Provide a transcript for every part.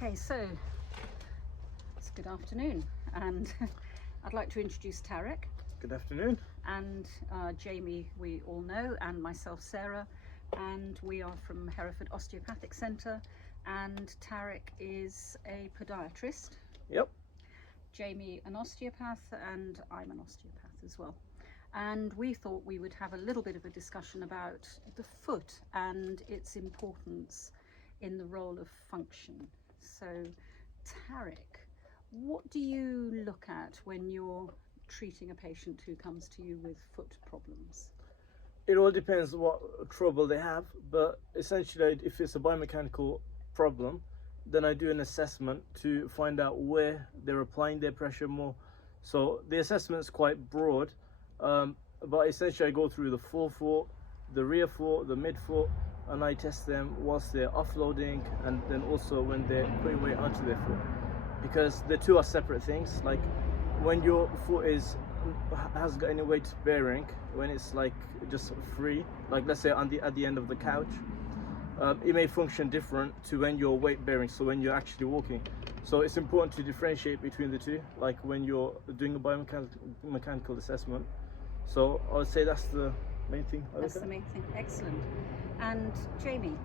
Okay, so it's good afternoon, and I'd like to introduce Tarek. Good afternoon. And Jamie, we all know, and myself, Sarah, and we are from Hereford Osteopathic Centre, and Tarek is a podiatrist. Yep. Jamie, an osteopath, and I'm an osteopath as well. And we thought we would have a little bit of a discussion about the foot and its importance in the role of function. So, Tarek, what do you look at when you're treating a patient who comes to you with foot problems? It all depends what trouble they have, but essentially, if it's a biomechanical problem, then I do an assessment to find out where they're applying their pressure more. So the assessment is quite broad, but essentially I go through the forefoot, the rear foot, the midfoot, and I test them whilst they're offloading and then also when they're putting weight onto their foot, because the two are separate things. Like when your foot hasn't got any weight bearing, when it's like just free, like let's say at the end of the couch, it may function different to when you're weight bearing, so when you're actually walking. So it's important to differentiate between the two, like when you're doing a biomechanical assessment. So I would say that's the main thing. That's the main thing. Excellent. And Jamie,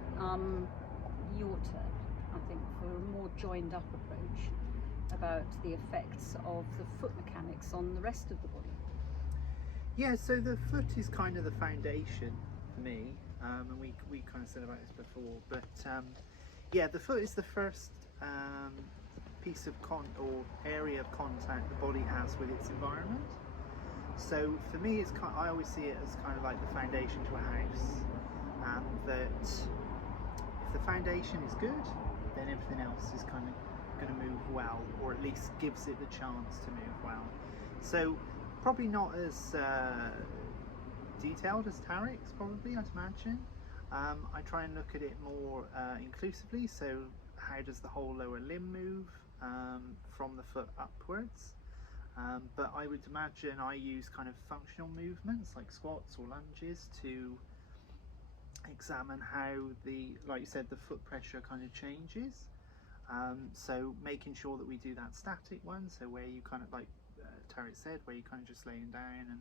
your turn, I think, for a more joined up approach about the effects of the foot mechanics on the rest of the body. Yeah, so the foot is kind of the foundation for me, and we kind of said about this before, but yeah, the foot is the first piece of area of contact the body has with its environment. So for me, I always see it as kind of like the foundation to a house, and that if the foundation is good, then everything else is kind of going to move well, or at least gives it the chance to move well. So probably not as detailed as Tarek's, probably, I'd imagine. I try and look at it more inclusively. So how does the whole lower limb move from the foot upwards? But I would imagine I use kind of functional movements like squats or lunges to examine how like you said, the foot pressure kind of changes. So making sure that we do that static one, so where you kind of, like Tarek said, where you kind of just laying down and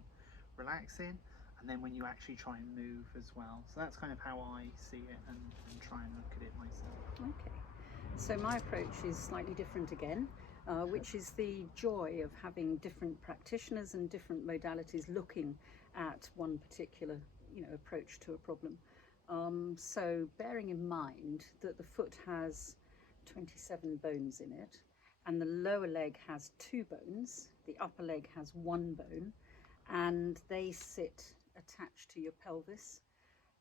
relaxing, and then when you actually try and move as well. So that's kind of how I see it and try and look at it myself. Okay, so my approach is slightly different again, which is the joy of having different practitioners and different modalities looking at one particular, approach to a problem. So bearing in mind that the foot has 27 bones in it, and the lower leg has 2 bones, the upper leg has 1 bone, and they sit attached to your pelvis,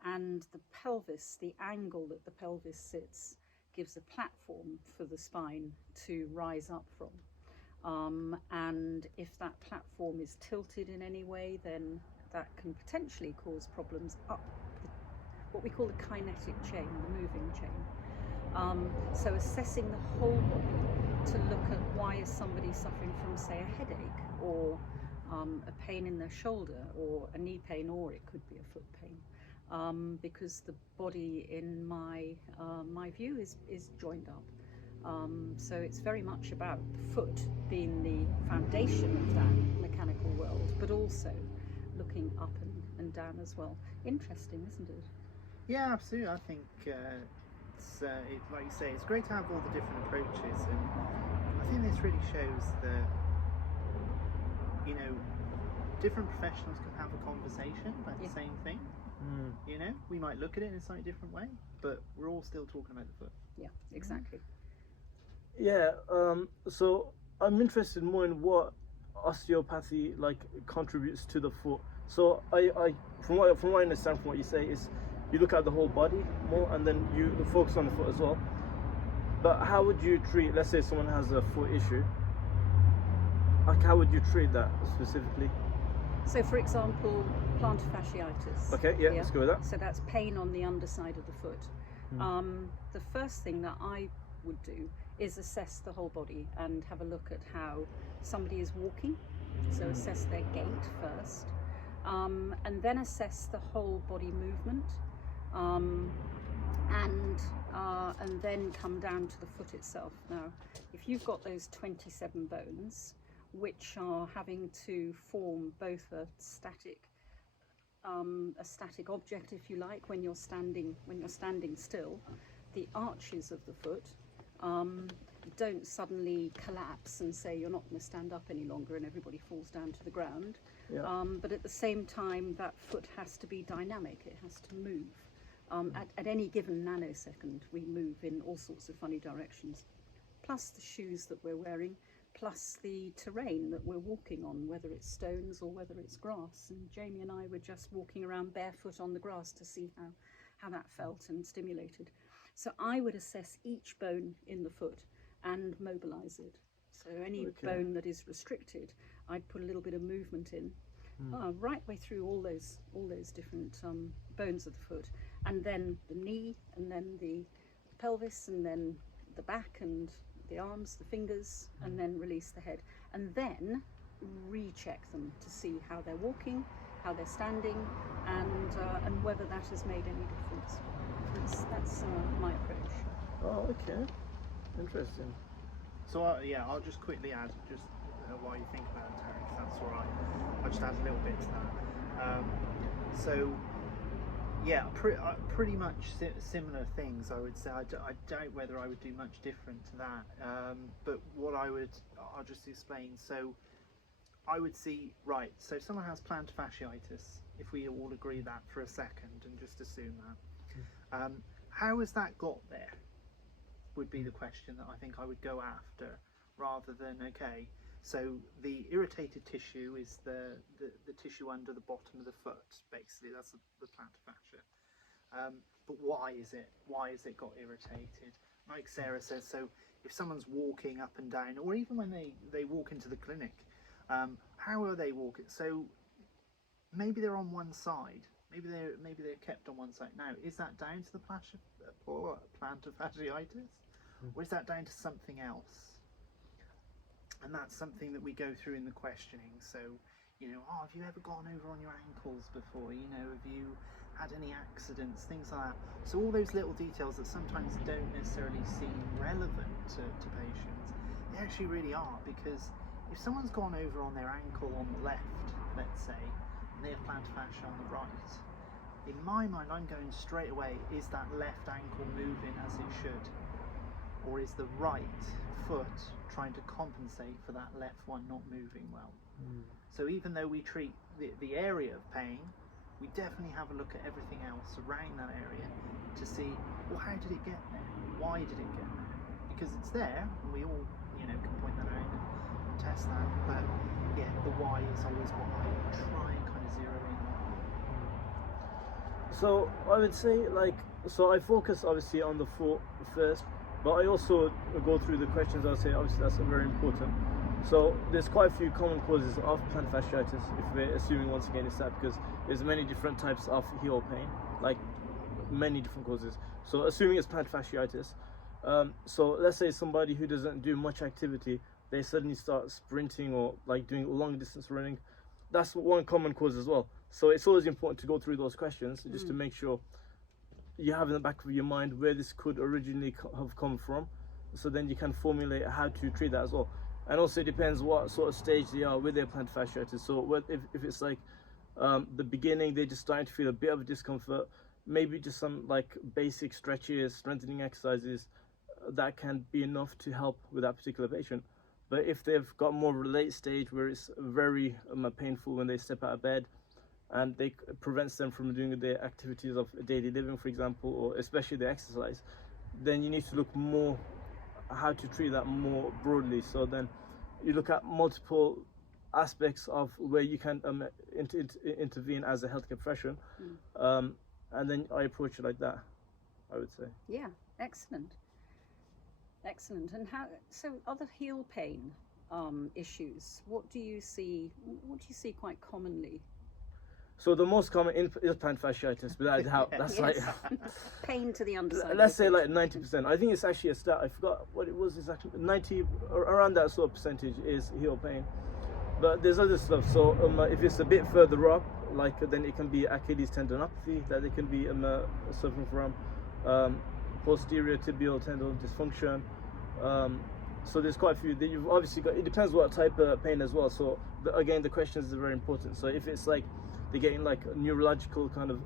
and the pelvis, the angle that the pelvis sits, gives a platform for the spine to rise up from. And if that platform is tilted in any way, then that can potentially cause problems up what we call the kinetic chain, the moving chain. So assessing the whole body to look at why is somebody suffering from, say, a headache, or a pain in their shoulder, or a knee pain, or it could be a foot pain, because the body, in my view, is joined up. So it's very much about the foot being the foundation of that mechanical world, but also looking up and down as well. Interesting, isn't it? Yeah, absolutely. I think like you say, it's great to have all the different approaches, and I think this really shows that different professionals can have a conversation about the same thing. We might look at it in a slightly different way, but we're all still talking about the foot. Yeah, exactly. Yeah. So I'm interested more in what osteopathy contributes to the foot. So I from what I understand from what you say is, you look at the whole body more, and then you focus on the foot as well. But how would you treat, let's say someone has a foot issue, like how would you treat that specifically? So for example, plantar fasciitis. Okay, yeah, let's go with that. So that's pain on the underside of the foot. The first thing that I would do is assess the whole body and have a look at how somebody is walking. So assess their gait first, and then assess the whole body movement. And and then come down to the foot itself. Now, if you've got those 27 bones, which are having to form both a static object, if you like, when you're standing still, the arches of the foot don't suddenly collapse and say you're not going to stand up any longer and everybody falls down to the ground. Yeah. But at the same time, that foot has to be dynamic. It has to move. At any given nanosecond, we move in all sorts of funny directions. Plus the shoes that we're wearing, plus the terrain that we're walking on, whether it's stones or whether it's grass. And Jamie and I were just walking around barefoot on the grass to see how that felt and stimulated. So I would assess each bone in the foot and mobilize it. So any bone that is restricted, I'd put a little bit of movement in, right way through all those different bones of the foot, and then the knee, and then the pelvis, and then the back, and the arms, the fingers, and then release the head, and then recheck them to see how they're walking, how they're standing, and whether that has made any difference. That's my approach. Oh, okay. Interesting. So I'll just quickly add, just while you think about it, Tarek, if that's all right. I'll just add a little bit to that. Pretty much similar things, I would say. I doubt whether I would do much different to that. But what I'll just explain. So I would see, right, so someone has plantar fasciitis, if we all agree that for a second and just assume that. How has that got there? Would be the question that I think I would go after, rather than, okay, so the irritated tissue is the tissue under the bottom of the foot, basically. That's the plantar fascia. But why is it got irritated? Like Sarah says, so if someone's walking up and down, or even when they walk into the clinic, how are they walking? So maybe they're on one side. Maybe they're kept on one side. Now, is that down to the plantar fasciitis, or is that down to something else? And that's something that we go through in the questioning. So, have you ever gone over on your ankles before? Have you had any accidents, things like that. So all those little details that sometimes don't necessarily seem relevant to patients, they actually really are, because if someone's gone over on their ankle on the left, let's say, and they have plantar fascia on the right, in my mind I'm going straight away, is that left ankle moving as it should? Or is the right foot trying to compensate for that left one not moving well? So even though we treat the area of pain, we definitely have a look at everything else around that area to see, well, how did it get there? Why did it get there? Because it's there, and we all, can point that out and test that. But yeah, the why is always what I try and kind of zero in on. So I would say, so I focus obviously on the foot first, but I also go through the questions. I'll say obviously that's very important. So there's quite a few common causes of plantar fasciitis, if we're assuming once again it's that, because there's many different types of heel pain, like many different causes. So assuming it's plantar fasciitis, so let's say somebody who doesn't do much activity, they suddenly start sprinting or like doing long distance running. That's one common cause as well. So it's always important to go through those questions just to make sure you have in the back of your mind where this could originally have come from, so then you can formulate how to treat that as well. And also it depends what sort of stage they are with their plantar fasciitis. So if it's like the beginning, they're just starting to feel a bit of discomfort, maybe just some like basic stretches, strengthening exercises, that can be enough to help with that particular patient. But if they've got more of a late stage where it's very painful when they step out of bed, and prevents them from doing their activities of daily living, for example, or especially the exercise, then you need to look more how to treat that more broadly. So then you look at multiple aspects of where you can intervene as a healthcare profession, and then I approach it like that, I would say. Yeah, excellent. And so other heel pain issues, what do you see quite commonly? So the most common is plantar fasciitis, without doubt. That's Yes. like Pain to the underside. let's say like 90%. I think it's actually a stat. I forgot what it was exactly. 90 around that sort of percentage is heel pain. But there's other stuff. So if it's a bit further up, then it can be Achilles tendinopathy that they can be suffering from. posterior tibial tendon dysfunction. So there's quite a few. Then you've obviously got, it depends what type of pain as well. So again, the questions are very important. So if it's like they're getting like a neurological kind of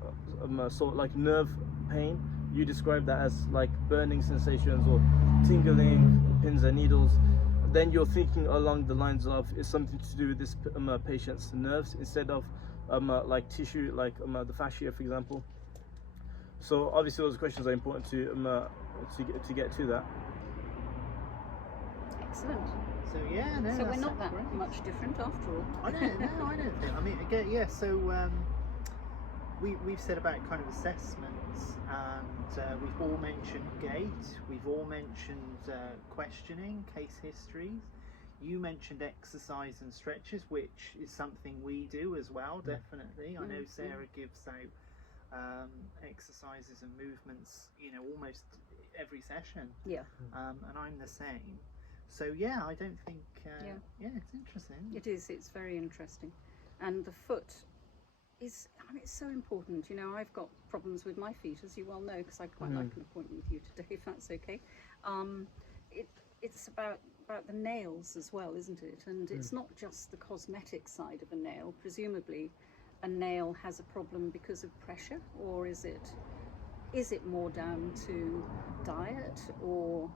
sort of like nerve pain, you describe that as like burning sensations or tingling, pins and needles. Then you're thinking along the lines of it's something to do with this patient's nerves instead of like tissue, like the fascia, for example. So obviously those questions are important to get to that. Excellent. So yeah, no. So we're that not sounds that great. much different after all. I don't think. I mean, again, yeah. So we've said about kind of assessments, and we've all mentioned gait. We've all mentioned questioning, case histories. You mentioned exercise and stretches, which is something we do as well. Definitely, I know Sarah gives out exercises and movements, almost every session. Yeah. And I'm the same. So yeah, I don't think. Yeah, it's interesting. It is. It's very interesting, and the foot is. I mean, it's so important. I've got problems with my feet, as you well know, because I quite like an appointment with you today, if that's okay. It's about the nails as well, isn't it? And it's not just the cosmetic side of a nail. Presumably, a nail has a problem because of pressure, or is it more down to diet or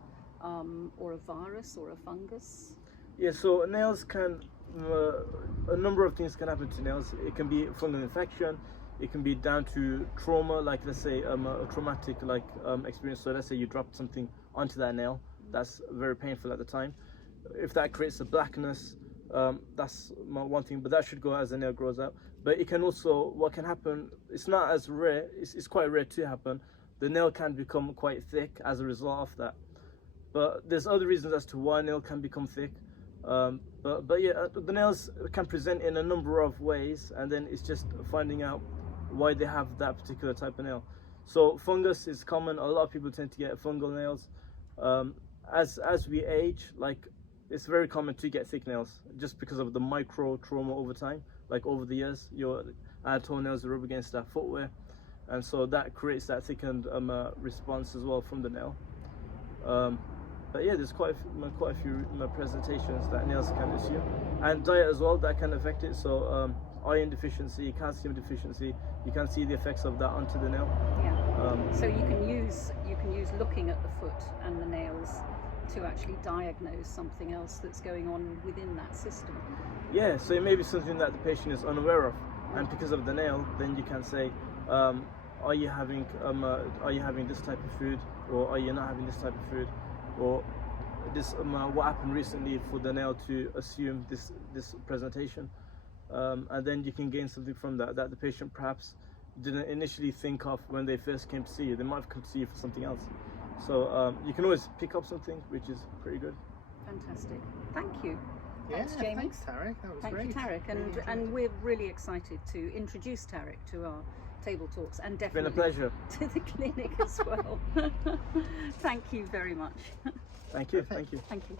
a virus or a fungus? Yeah, so nails can, a number of things can happen to nails. It can be fungal infection, it can be down to trauma, like let's say a traumatic experience. So let's say you dropped something onto that nail, that's very painful at the time. If that creates a blackness, that's one thing, but that should go as the nail grows out. But it can also, what can happen, it's not as rare, it's quite rare to happen. The nail can become quite thick as a result of that. But there's other reasons as to why nail can become thick. But yeah, the nails can present in a number of ways, and then it's just finding out why they have that particular type of nail. So fungus is common. A lot of people tend to get fungal nails. As we age, like it's very common to get thick nails just because of the micro trauma over time. Like over the years, your toenails rub against that footwear, and so that creates that thickened response as well from the nail. But yeah, there's quite a few presentations that nails can assume, and diet as well that can affect it. So iron deficiency, calcium deficiency, you can see the effects of that onto the nail. Yeah. So you can use looking at the foot and the nails to actually diagnose something else that's going on within that system. Yeah, so it may be something that the patient is unaware of, and because of the nail, then you can say, are you having this type of food, or are you not having this type of food, or this what happened recently for the nail to assume this presentation, and then you can gain something from that the patient perhaps didn't initially think of when they first came to see you. They might have come to see you for something else. So you can always pick up something, which is pretty good. Fantastic. Thank you. Thanks, Jamie. Thanks, Tarek. That was Thank great. you, Tarek. And we're really excited to introduce Tarek to our table talks, and It's been a definitely pleasure. to the clinic as well. Thank you very much. Thank you. Thank you. Thank you.